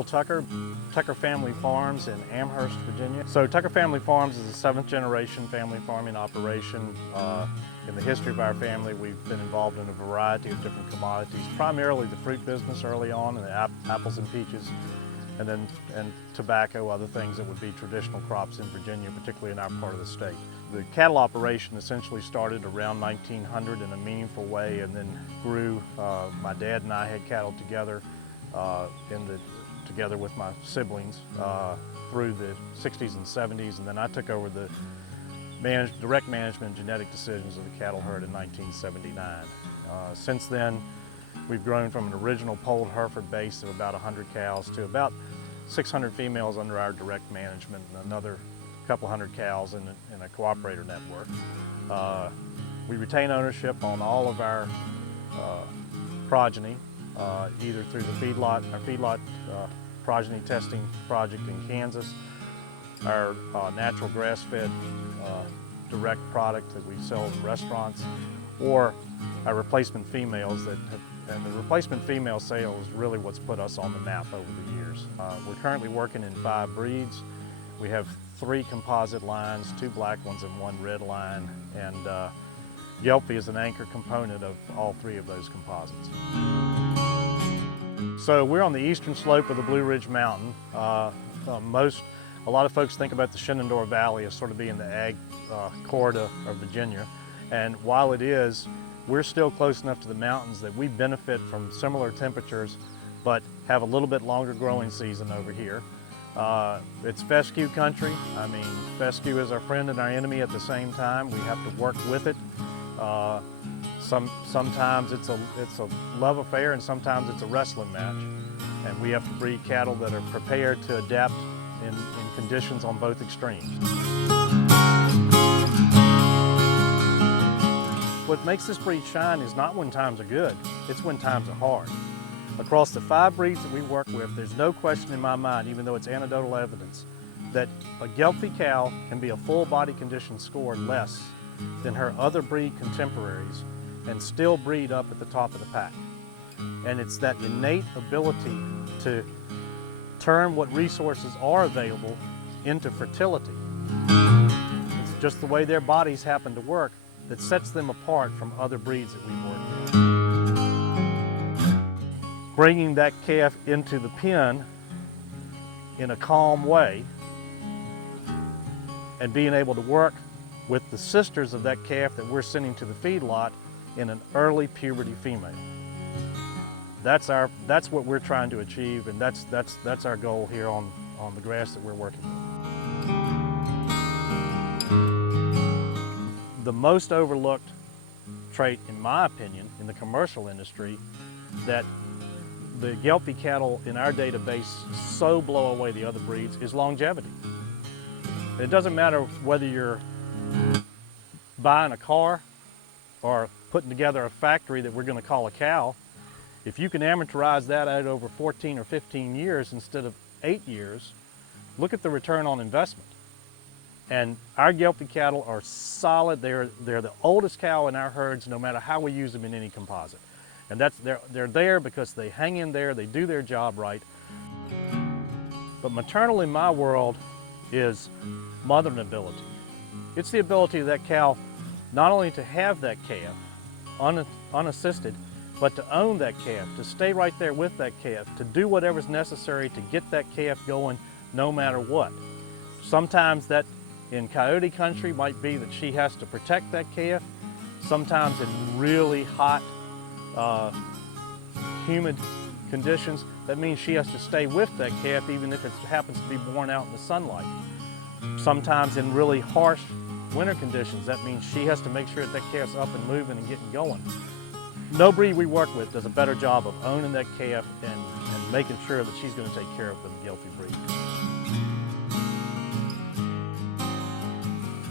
Bill Tucker, Tucker Family Farms in Amherst, Virginia. So Tucker Family Farms is a seventh generation family farming operation. In the history of our family, we've been involved in a variety of different commodities, primarily the fruit business early on, and the apples and peaches, and tobacco, other things that would be traditional crops in Virginia, particularly in our part of the state. The cattle operation essentially started around 1900 in a meaningful way, and then grew. My dad and I had cattle together together with my siblings through the 60s and 70s, and then I took over the direct management and genetic decisions of the cattle herd in 1979. Since then, we've grown from an original polled Hereford base of about 100 cows to about 600 females under our direct management, and another couple hundred cows in a cooperator network. We retain ownership on all of our progeny, either through the feedlot, our feedlot progeny testing project in Kansas, our natural grass-fed direct product that we sell to restaurants, or our replacement females and the replacement female sale is really what's put us on the map over the years. We're currently working in 5 breeds. We have 3 composite lines, 2 black ones and 1 red line, and Gelbvieh is an anchor component of all 3 of those composites. So we're on the eastern slope of the Blue Ridge Mountain. A lot of folks think about the Shenandoah Valley as sort of being the ag corridor of Virginia, and while it is, we're still close enough to the mountains that we benefit from similar temperatures, but have a little bit longer growing season over here. It's fescue country. I mean, fescue is our friend and our enemy at the same time. We have to work with it. Sometimes it's a love affair, and sometimes it's a wrestling match. And we have to breed cattle that are prepared to adapt in conditions on both extremes. What makes this breed shine is not when times are good, it's when times are hard. Across the 5 breeds that we work with, there's no question in my mind, even though it's anecdotal evidence, that a Gelbvieh cow can be a full body condition score less than her other breed contemporaries and still breed up at the top of the pack. And it's that innate ability to turn what resources are available into fertility. It's just the way their bodies happen to work that sets them apart from other breeds that we work with. Bringing that calf into the pen in a calm way and being able to work with the sisters of that calf that we're sending to the feedlot in an early puberty female. That's what we're trying to achieve, and that's our goal here on the grass that we're working with. The most overlooked trait, in my opinion, in the commercial industry that the Gelbvieh cattle in our database so blow away the other breeds is longevity. It doesn't matter whether you're buying a car or putting together a factory that we're going to call a cow. If you can amortize that out over 14 or 15 years instead of 8 years, look at the return on investment. And our Gelbvieh cattle are solid. They're the oldest cow in our herds, no matter how we use them in any composite. And they're there because they hang in there, they do their job right. But maternal in my world is mothering ability. It's the ability of that cow not only to have that calf unassisted, but to own that calf, to stay right there with that calf, to do whatever's necessary to get that calf going no matter what. Sometimes that in coyote country might be that she has to protect that calf. Sometimes in really hot, humid conditions, that means she has to stay with that calf even if it happens to be born out in the sunlight. Sometimes in really harsh winter conditions, that means she has to make sure that calf's up and moving and getting going. No breed we work with does a better job of owning that calf and making sure that she's going to take care of the Gelbvieh breed.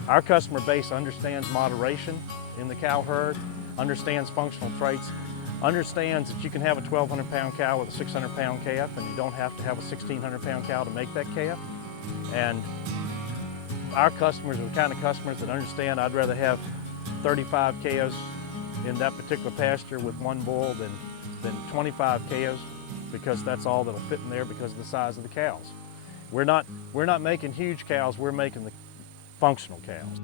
Our customer base understands moderation in the cow herd, understands functional traits, understands that you can have a 1,200-pound cow with a 600-pound calf, and you don't have to have a 1,600-pound cow to make that calf. And our customers are the kind of customers that understand I'd rather have 35 cows in that particular pasture with one bull than 25 cows because that's all that'll fit in there because of the size of the cows. We're not making huge cows, we're making the functional cows.